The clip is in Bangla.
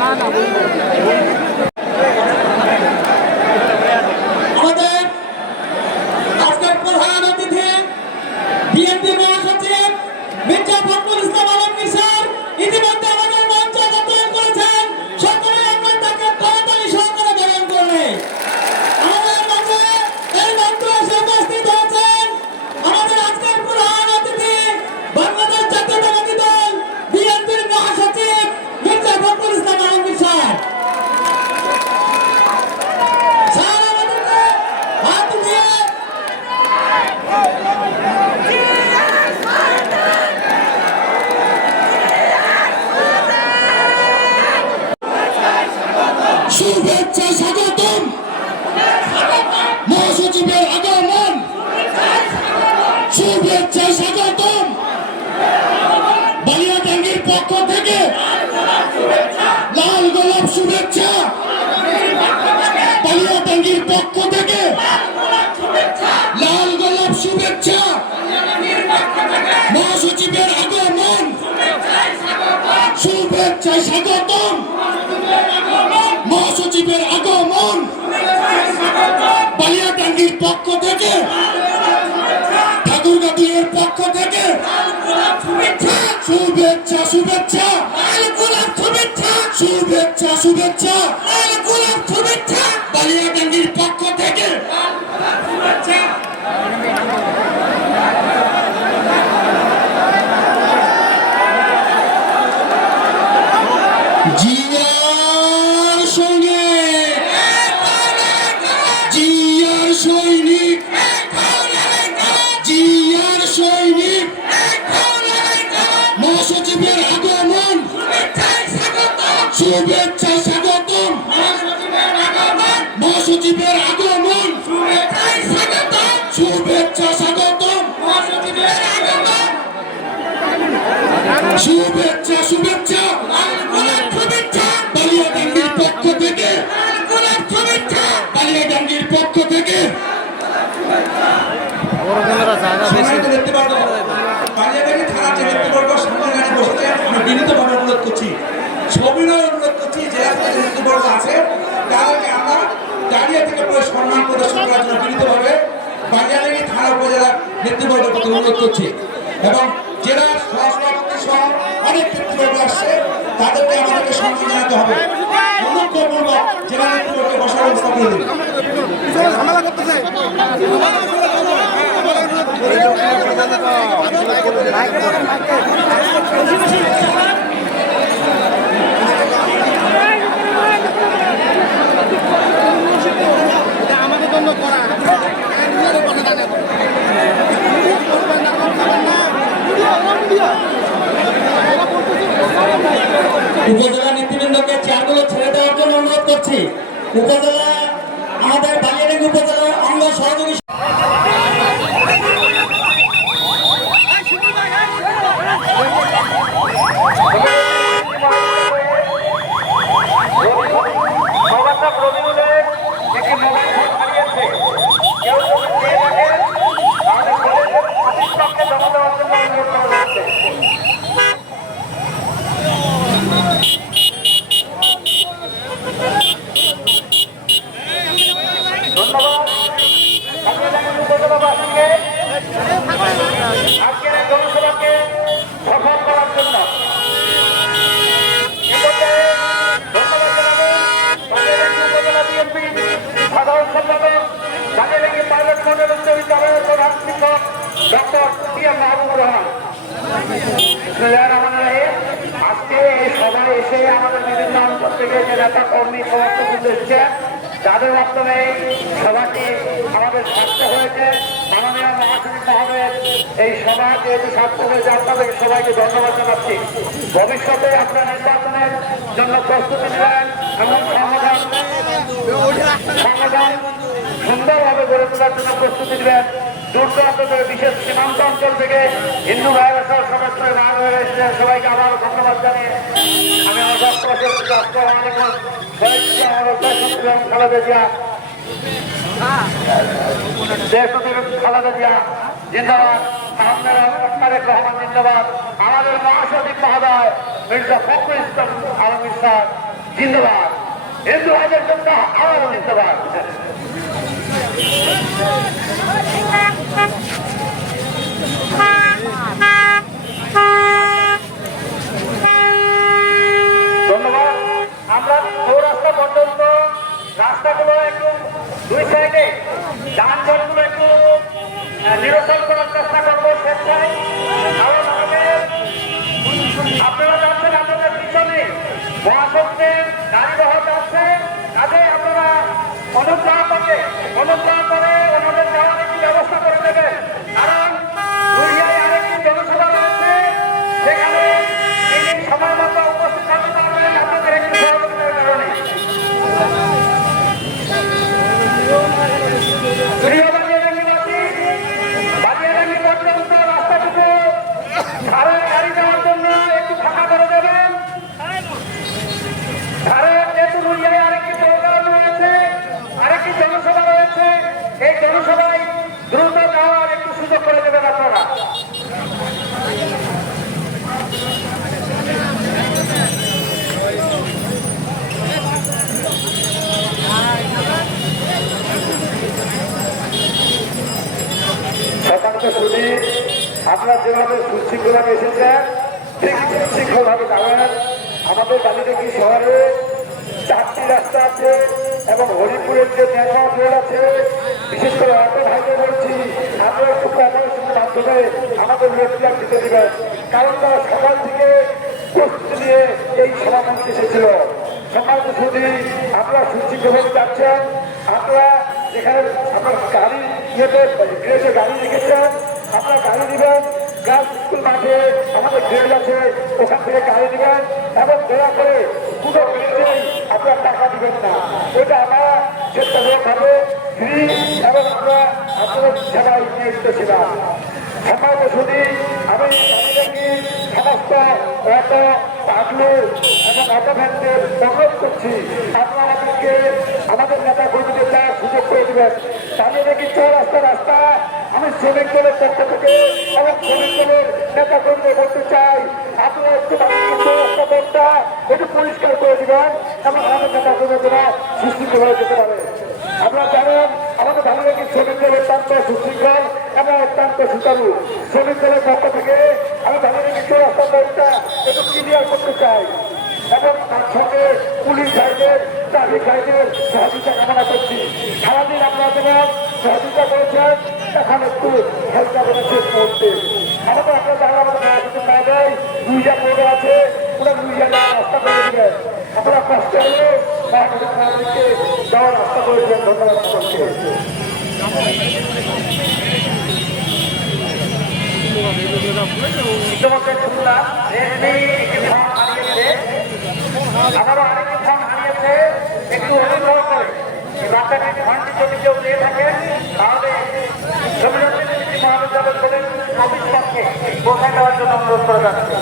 আমাদের শুভেচ্ছা স্বাগতম। মহাসচিবের আগমন শুভেচ্ছা স্বাগতম। বালিয়াটাঙ্গির পক্ষ থেকে লাল গোলাপ শুভেচ্ছা। বালিয়াটাঙ্গির পক্ষ বালিয়াটাঙ্গির পক্ষ থেকে ঠাকুরগাঁদির পক্ষ থেকে শুভেচ্ছা শুভেচ্ছা শুভেচ্ছা শুভেচ্ছা পক্ষ থেকে জিয়ার শুভেচ্ছা স্বাগতম। মহাসচিবের আগমন। শুভেচ্ছা, স্বাগতম। শুভেচ্ছা শুভেচ্ছা। বালিয়াডাঙ্গির পক্ষ থেকে। বালিয়াডাঙ্গির পক্ষ থেকে। দেখতে পারব বালিয়াডাঙ্গি আমি বিনীতভাবে অনুরোধ করছি। সবিনয় অনুরোধ যে নেতৃবর্গ আছে তাদেরকে আমরা দাঁড়িয়ে থেকে সম্মান প্রদর্শন করার জন্য বিনীতভাবে বালিয়াডাঙ্গি থানা উপজেলার নেতৃবর্গের এবং জেলার সহসভাপতি সহ অনেক নেতৃবর্গ আসছে তাদেরকে আমাদেরকে সম্মান জানাতে হবে জন্য করা উপজেলা নেতৃবৃন্দকে চেয়ারগুলো ছেড়ে দেওয়ার জন্য অনুরোধ করছি উপজেলা আমাদের বালিয়াডাঙ্গি উপজেলার অঙ্গ সহযোগী ডক্টর পি এম মাহবুবুর আজকে এই সভায় এসে আমাদের বিভিন্ন অঞ্চল থেকে কর্মী সমর্থক এসছে, যাদের মাধ্যমে এই সভাটি আমাদের সার্থক হয়েছে। মাননীয় মহাসচিব মহোদয়ের এই সভা যেহেতু সার্থক হয়েছে, আপনাদের সবাইকে ধন্যবাদ জানাচ্ছি। ভবিষ্যতে আপনার নির্বাচনের জন্য প্রস্তুতি নেবেন এবং সংগঠন সংগঠন সুন্দরভাবে গড়ে তোলার জন্য প্রস্তুতি নেবেন। দূর দূরান্ত থেকে বিশেষ সীমান্ত অঞ্চল থেকে হিন্দু ভাইরা সহ সবাইকে আবার ধন্যবাদ জানিয়ে আমি আমার আমার দেশ এবং খালেদা জিয়া। দেশপ্রতিরোধ খালেদা জিয়া। জিন্দাবাদ। আহমেদ তারেক রহমান জিন্দাবাদ। আমাদের মহাসচিব মহোদয়, মির্জা ফখরুল ইসলাম আলমী স্যার, জিন্দাবাদ। হিন্দু ভাইদের জন্য আরও জিন্দাবাদ ধন্যবাদ আমরা চৌরাস্তা পর্যন্ত রাস্তাগুলো একটু দুই সাইডে যানজটগুলো একটু নিরসন করার চেষ্টা করব স্বেচ্ছায় কারণ আপনারা যাচ্ছেন আপনাদের পিছনে মহাসড়কের গাড়ি বহর যাচ্ছে কাজে আপনারা অনুগ্রহ করে অনুগ্রহ করে ওনাদের যাওয়ার একটি ব্যবস্থা করে দেবেন কারণ রুইয়ায় আরেকটি জনসভা রয়েছে সেখানে তিনি সময় মতো উপস্থিত থাকতে পারবেন আপনাদের একটি সহযোগিতার কারণে প্রিয় বালিয়াডাঙ্গিবাসী, বালিয়াডাঙ্গি পর্যন্ত রাস্তাটুকু ধারে গাড়ি যাওয়ার জন্য একটু ফাঁকা করে দেবেন ধারে যেহেতু রুইয়ায় আরেকটি প্রোগ্রাম রয়েছে আরেকটি জনসভা রয়েছে এই জনসভায় দ্রুত যাওয়ার একটু সুযোগ করে দেবেন আপনারা সকালকে শুনি আপনারা যেভাবে সুশৃঙ্খলভাবে এসেছেন ঠিক সুশৃঙ্খলভাবে যাবেন। আমাদের বালিডেকি শহরে চারটি রাস্তা আছে এবং হরিপুরের যে নেতা রোড আছে, বিশেষ করে অটো ভাইকে বলছি, আপনারা একটু কমার্সের মাধ্যমে আমাদের রোডটা দিতে দেবেন। কারণ তারা সকাল থেকে প্রস্তুতি নিয়ে এই সমাবেশে এসেছিল। সকাল শুনি আপনারা সুশৃঙ্খলভাবে যাচ্ছেন। আপনারা যেখানে আপনার গাড়ি ইয়েতে গ্রেডে গাড়ি রেখেছেন আপনারা গাড়ি দিবেন গার্লস স্কুল মাঠে আমাদের গ্রেড আছে, ওখান থেকে গাড়ি দিবেন, এবং দয়া করে কোনো গ্রেডে আপনারা টাকা দিবেন না। ওইটা আমরা স্বেচ্ছাসেবকভাবে ফ্রি, এবং আমরা আপনাদের সেবায় নিয়ে এসেছিলাম সমাজ শুনি আমি আপনাদেরকে সমস্ত অটো পাগলু এবং অটো ভ্যানদের অনুরোধ করছি। আপনারা আমাদেরকে, আমাদের নেতা কর্মীদের সুযোগ করে দেবেন। তাহলে দেখি চৌরাস্তা রাস্তা আমি শ্রমিক দলের পক্ষ থেকে এবং শ্রমিক দলের নেতা কর্মীদের বলতে চাই, আপনারা একটু চৌরাস্তা পথটা একটু পরিষ্কার করে দিবেন এবং আমাদের নেতা কর্মীরা সুশৃঙ্খল যেতে পারে। আপনারা জানেন, আমাদের ভালো লাগে শ্রমিক দল অত্যন্ত সুশৃঙ্খল এবং অত্যন্ত সুচারু। শ্রমিক দলের পক্ষ থেকে আমি ভালো লাগে চৌরাস্তা পথটা একটু ক্লিয়ার করতে চাই। এবং তার সঙ্গে পুলিশ ভাইদের ট্রাফিক ভাইদের সহযোগিতা কামনা করছি। সারাদিন আপনারা যেমন সহযোগিতা করেছেন এখন একটু হেল্পটা করে শেষ মুহূর্তে আমাদের আপনারা যারা আমাদের না দেয় দুইটা পড়ে আছে ওরা দুইটা রাস্তা করে দেবেন আপনারা কষ্ট হলে নাগরিককে যাওয়ার রাস্তা করে দেবেন। ধন্যবাদ সকলকে। আমারও আরেকটি ফর্ম হারিয়েছে একটু অনুগ্রহ করে এই বাচ্চাটির যদি কেউ দিয়ে থাকেন তাহলে মহাবিদ্যালয় কলেজ জন্য অনুরোধ করে যাচ্ছে